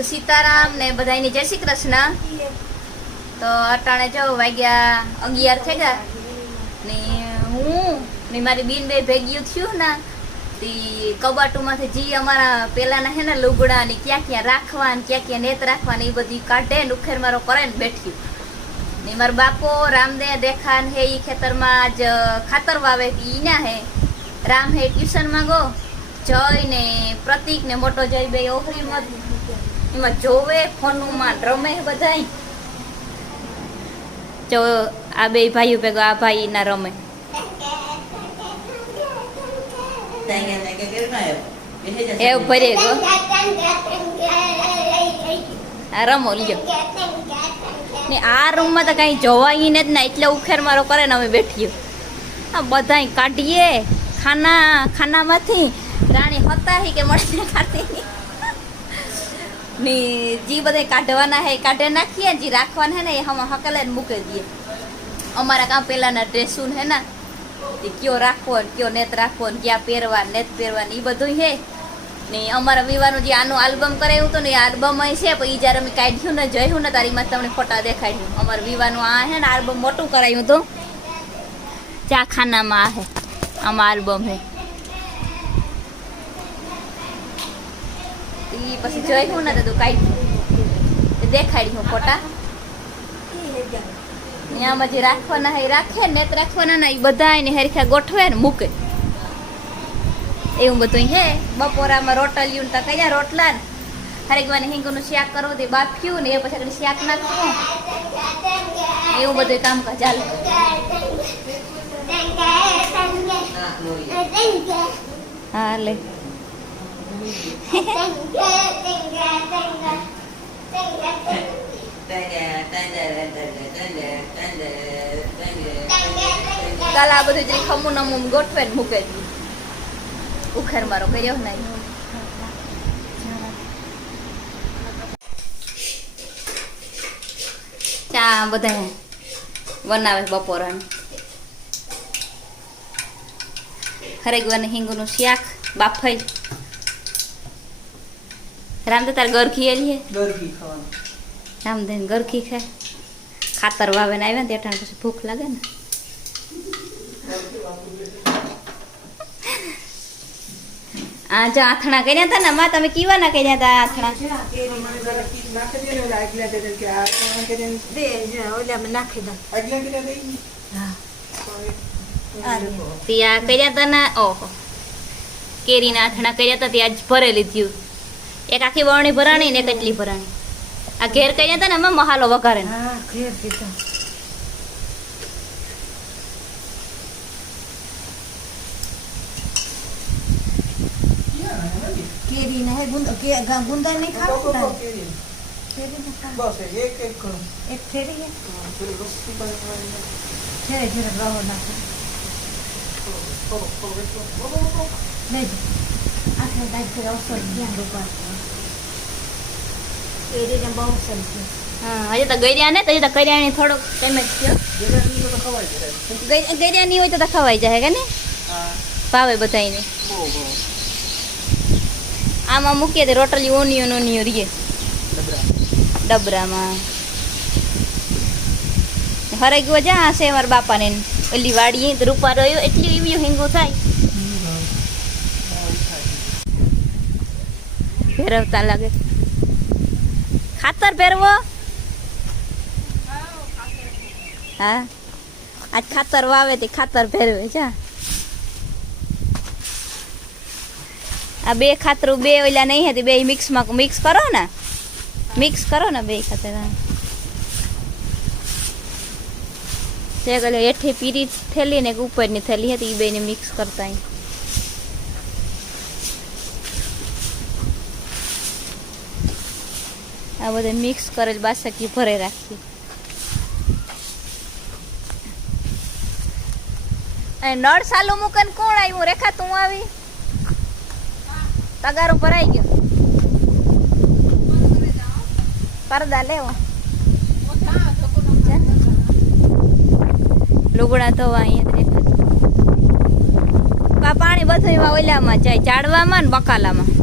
તો સીતારામ ને બધાની જય શ્રી કૃષ્ણ. તો અટાણે જો વાગ્યા અગિયાર થઈ ગયા. ને હું ને મારી બેન બે ભેગ્યું થયું ને, તી કબાટુમાંથી જી અમારા પેલાના હે ને લુગડા ને ક્યાં ક્યાં રાખવા ને ક્યાં ક્યાં નેત રાખવા ને એ બધી કાઢે ને ઉખેર મારો કરે ને બેઠી. ને મારા બાપો રામદે ને હે એ ખેતરમાં આજ ખાતર વાવે ઈ ના હે. રામ હે ટ્યુશનમાં ગો જય ને પ્રતિક ને મોટો જય બે ઓહરીમાં એમાં જોવે ફોનમાં રમે બધાય. જો આ બે ભાઈઓ ભેગો આ ભાઈ ના રમે. એ ભરે ગો. આ રમો લ્યો. ને આ રૂમમાં તો કાંઈ જોવાય ને જ ના એટલે ઉખેર મારો કરે ને અમે બેઠીએ. આ બધાય કાઢીએ ખાના ખાનામાંથી. રાણી હતા કે મળીને કાઢી ને જી બધા કાઢવાના હે કાઢે નાખીએ જી રાખવાના હે ને એ હમ હકલે મૂકે દઈએ અમારા કામ પેલાના ડ્રેસું હે ને એ કયો રાખવો ને કયો નેત રાખવો ને ક્યાં પહેરવા નેત પહેરવા ને એ બધું હે ને અમારા વિવાનું જે આનું આલ્બમ કરાયું હતું ને એ આલ્બમ છે પણ એ જ્યારે અમે કાઢ્યું ને જોયું ને તારીમાં તમને ફોટા દેખાડ્યું. અમારા વિવાનું આ હે ને, આલ્બમ મોટું કરાયું હતું ચા ખાનામાં આ હે, આમાં આલ્બમ હે. ઈ પછી જોયું ને તો તું દેખાડી હું ફોટા. આમાં જે રાખવાના હે રાખે ને નેત રાખવાના ના એ બધા એને હરખા ગોઠવે ને મૂકે. એવું બધું હે. બપોરામાં રોટલિયું ને તો કયા રોટલા ને. હરેકવાને હિંગનું શાક કરવું તે બાફ્યું ને એ પછી આગળ શાક નાખવું. એવું બધું કર ચાલે. હા લે. કાલ આ બધું જે ખમું નમું ગોઠવે ને મૂકે ઉખેર મારો કર્યો નહીં ચા બધા બનાવે બપોરાનું. હરેગવાને હિંગુનું શાક, બાફાઈ. રામદે તાર ગરખી એલી હે ગરબી ખાવાનું રામદેન ગરખી ખાય ખાતર વાવે ને આવ્યા ને તે અટાણે પછી ભૂખ લાગે ને આ જો આથણા કર્યા હતા ને માં તમે કીવાના કર્યા હતા આથણા મને જરા કી નાખી દે ને ઓલા આગલા દે કે આ કોણ કે દે દે જો ઓલામાં નાખી દઉં આગલા કે દે હા તે આ કર્યા હતા ને ઓહો કેરીના આથણા કર્યા હતા તે આજ ભરેલી થયું એક આખી વરણી ભરાણી ને એક એટલી ભરાણી. આ ઘેર કર્યા હતા ને અમે મહાલો વઘારે હા ઘેર કીધું. કેરી ને હે ગુંદ કે ગુંદર નહીં ખાવું નહીં ખાવું? બસ એક એક કરો એક ફેરી હે? ઝેરે ઝેરે રવો નાખો. લેજો આખરે દાજ ફેર અવસર ધ્યાન રૂપાડતો કેરીને બહુ સરસ છે. હા, હજી તો ગળ્યા ને તો હજી તો કર્યાની થોડોક ટાઈમ જ થયો. જેના ની તો ખવાય છે ગઈ- ગળ્યાની હોય તો તો ખવાઈ જાય કે ને હા ભાવે બધાને બહુ બહુ આમાં મૂકીએ તો રોટલી ઓનિયન ઓનિયન રીએ. ડબરા ડબરામાં. હરે ગયો જા હશે મારા બાપાને. ઓલી વાડીએ તો રૂપા રહ્યો, એટલી એવી હિંગું થાય. ફેરવતા લાગે. ખાતર ફેરવો હા આજ ખાતર વાવે તે ખાતર ફેરવે જા આ બે ખાતરું બે ઓલા નહીં હતી, બે મિક્સમાં મિક્સ કરો ને મિક્સ કરો ને બે ખાતર. તે ગલે હેઠી પીરી થેલી ને ઉપરની થેલી હતી એ બેને મિક્સ કરતા અહીં. આ બધે મિક્સ કરેલ બાસકી ભરે રાખી અને નળ સાલું મૂકન કોણ આવ્યું? રેખા, તું આવી? તગારો ભરાઈ ગયો. પરદા લેવો. લુગડા ધોવા અહીંયા પાણી બધું એમાં ઓલામાં જાય ચાડવામાં ને બકાલામાં.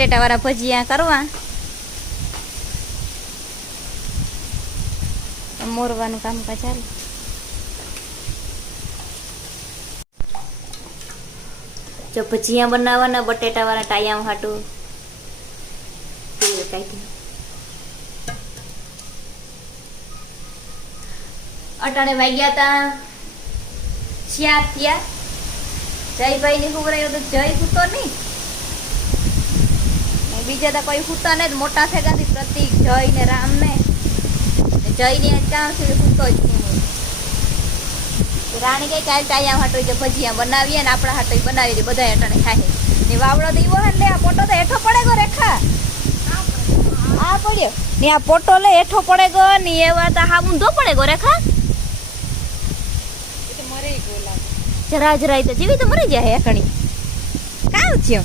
બટેટા વાળા ભજીયા કરવા. મોરવાનું કામકાજ ચાલે જો ભજીયા બનાવવાના બટેટા વાળા ટાયા હાટું. અટાણે વાગ્યા તા. ચાર થયા. જયભાઈ ની ખબર તો જય સૂતો નહીં બીજા તો કોઈ સૂતા નહીં મોટા થયા થી પ્રતિક જય ને રામ ને. ને જય ની ક્યાં સુધી સૂતો જ નહીં રાણી કઈ કાલ ટાયા હાટો જે ભજીયા બનાવીએ ને આપણા હાટો બનાવી દે બધા હેઠળ ખાય. ને વાવડો તો ઈવો હે લે આ પોટો તો હેઠો પડે ગો રેખા. આ પડ્યો. ને આ પોટો લે હેઠો પડે ગો ને એવા તો હા ઊંધો પડે ગો રેખા. જરા જરાય તો જેવી તો મરી જાય એકણી કાવ થયો?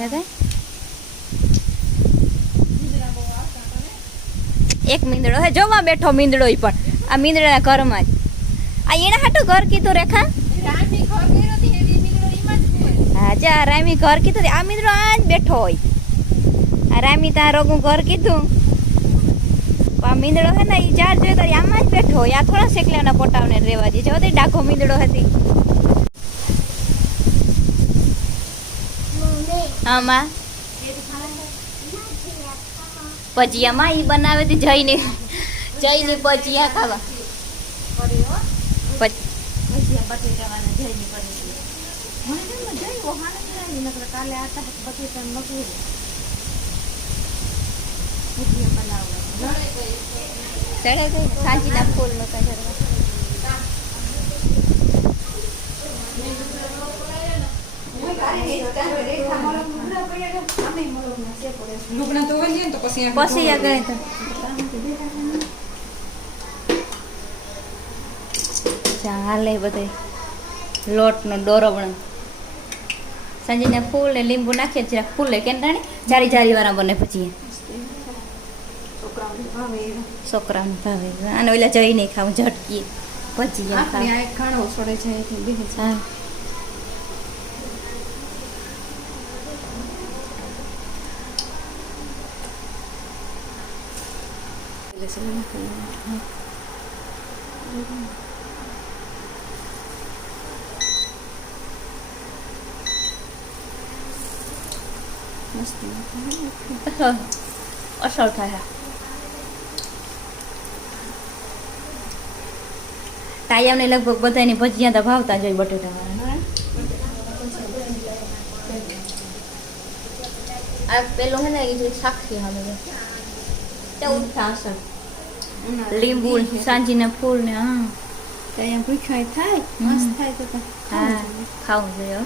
હે ભાઈ? એક મીંદડો હે જોવા બેઠો મીંદડો પણ. આ મીંદડાના ઘરમાં જ. આ એના હાટું ઘર કીધું રેખા હા જા રામી ઘર કીધું આ મીંદડો આ જ બેઠો હોય. આ રામી ત્યાં રોગું ઘર કીધું. આ મીંદડો હે ને એ ચાર જોઈએ આમાં જ બેઠો હોય. આ થોડા શેકલાના પોટાવને રહેવા દે. જો તે ડાઘો મીંદડો હતી. આમાં? ભજીયામાં ઈ બનાવે તે જઈને. જઈને ભજીયા ખાવા. સાંજીના ફૂલ નહોતા ધોવાઈ જાય ને તો પછી પછી આ ચાલે બધે. લોટનો ડોરો પણ. સાંજે ફૂલ ને લીંબુ નાખીએ જરાક ફૂલે કેમ રાણી જારી જારી વાળા બને પછી છોકરાને ભાવે. અને ઓલા જઈ નહીં ખાવું ઝટકી. ભજીયા ખાવ આ એક ખાણો છોડે છે એટલે બેહે છે. હા એટલે છે ને નાખી. મસ્ત નાખી. ટાયાને લગભગ બધાની ભજીયા તો ભાવતા જ હોય બટેટા આ પેલો હે ને જે સાક્ષી હવે તે ઉઠા અસર લીંબુ સાંજીના ફૂલ ને હા તો અહીંયા ભૂખ્યા થાય. મસ્ત થાય તો હા ખાવું જોઈએ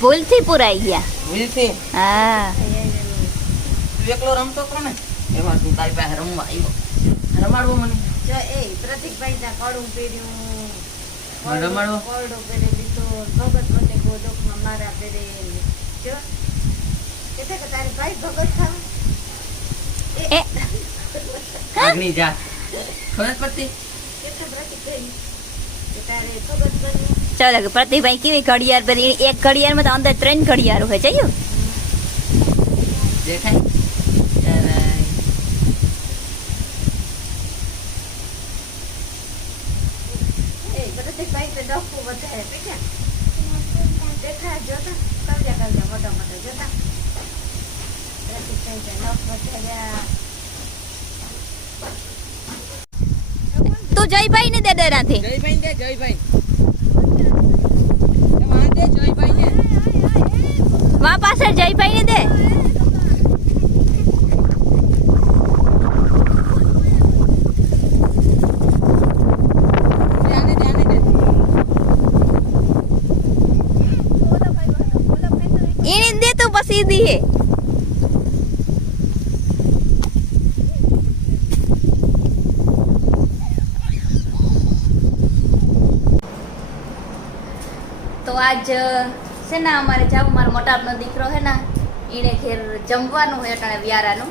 ભૂલથી પુરાઈ ગયા ભૂલથી હા તું એકલો રમતો હતો ને એમાં તું તારી પાસે રમવા આવ્યો રમાડવો મને જો એ પ્રતિકભાઈ ના કડું પહેર્યું મને રમાડવો કોરડો ભગત મને ગોદકમાં મારા પહેરે જો. કે કે તારે ભાઈ ભગત ખાવા એ. આગની જા ખબર પડતી? કેટલું પ્રતિકભાઈ કે તારે ભગત બનવું. ચાલો પ્રતિભાઈ કેવી ઘડિયાળ પહેરી એક ઘડિયાળમાં તો અંદર ત્રણ ઘડિયાળો હોય જયું દેખાય ત્યારે પ્રતિકભાઈ તો ડફું વધારે પીઠા દેખાય જોતા કવજા કવજા મોટા મોટા જોતા. નખ વધાર્યા તું જયભાઈ ને દે ડરાથી. જયભાઈ દે જયભાઈ એમાં જયભાઈ ને. વા પાસે જયભાઈ ને દે. આજ છે ને અમારે જાવું, મારો મોટાપનો દીકરો છે ને એને ઘેર જમવાનું હોય અટાણે વ્યારાનું.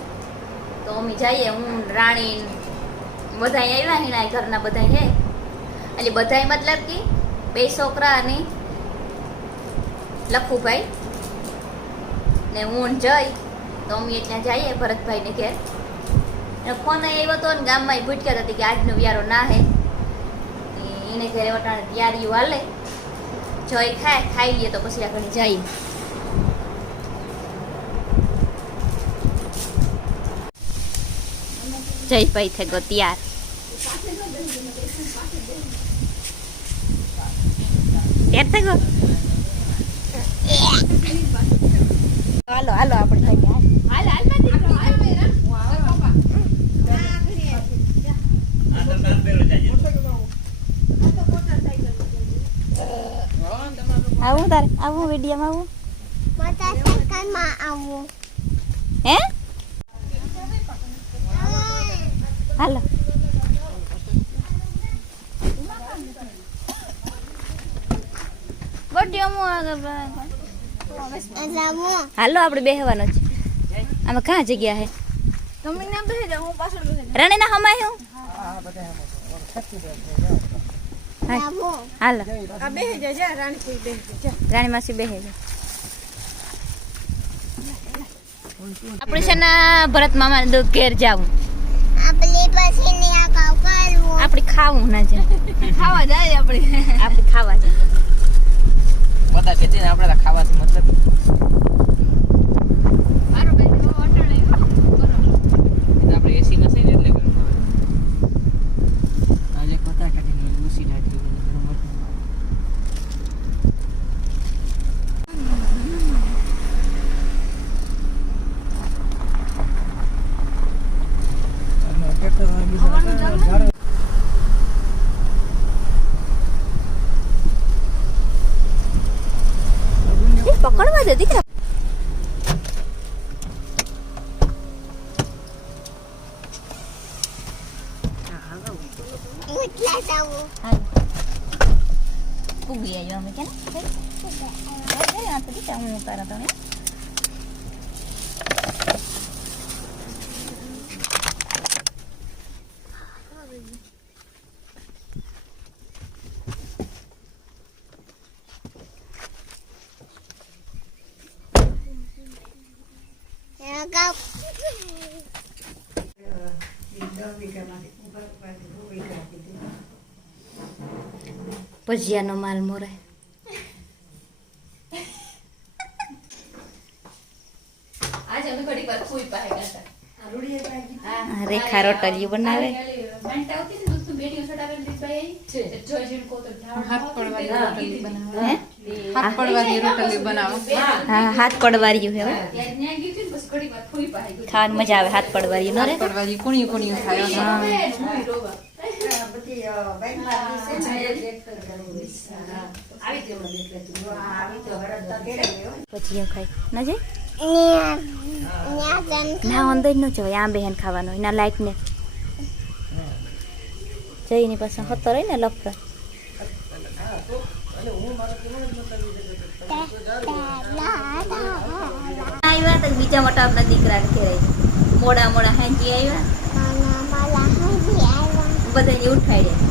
તો અમે જઈએ, હું રાણી બધા આવ્યા એના ઘરના બધા હે. એટલે બધા મતલબ કે બે છોકરા અને લખુભાઈ ને હું જઈ તો અમે એટલે જઈએ ભરતભાઈને ઘેર. અને ફોન આવ્યો હતો ને ગામમાં ભૂટક્યા હતી કે આજનો વ્યારો ના હે. એને ઘરે વટાણે તૈયારીઓ હાલે. જઈ ખાય ખાઈ લઈએ તો પછી આગળ જઈએ જયભાઈ થઈ ગયો તૈયાર તૈયાર થઈ ગયો હાલો હાલો આપણે હાલ હાલ આવું તારે? આવું વિડીયોમાં આવું? મોટરસાયકલમાં આવું હે હાલો હાલો આપણે બેહવાનો છે. આમાં ક્યાં જગ્યા હે? તમે ના હમાય હું? હાલો. રાણી માસી બેહે આપણે છે ને ભરત મામા ઘેર જાવું. આપણે ખાવું ના જાય. ખાવા જાય આપણે. આપણે ખાવા જાય. બધા કે છે આપણે ખાવાથી મતલબ મારો બેન બહુ અટાણે બરોબર એટલે આપણે એસી માં છે ને એટલે ગરમ આવે. આજે કોતા કાઢીને લૂસી નાખી બધું ગરમ હતું. એ પકડવા દે દીકરા ઉઠલા જાવું હાલો પૂગી આવ્યો અમે કે ને આ તો દીકરા હું ઉતારા તો હે આ કાવ ભજીયાનો માલ મોરે આજે અમે ઘડી પર ફૂઈ પાસે ગયા હતા રેખા રોટલીઓ બનાવે હે? હાથ પડવાની રોટલી બનાવો હા હાથ પડવાર્યું હે હો. ખાવાની મજા આવે હાથ પડવાર્યું નો રે હા. ભજીયા ખાઈ ના જાય ના અંદર ન જવાય આ બેહેન ખાવાનો એના લાઈટ ને. જઈને પાછા હતો રહી ને લફરા. આવ્યા તો બીજા મોટા આપણા દીકરા ઘેર મોડા મોડા હાંજી આવ્યા માના માલા હાજી આવ્યા બધાને ઉઠાડ્યા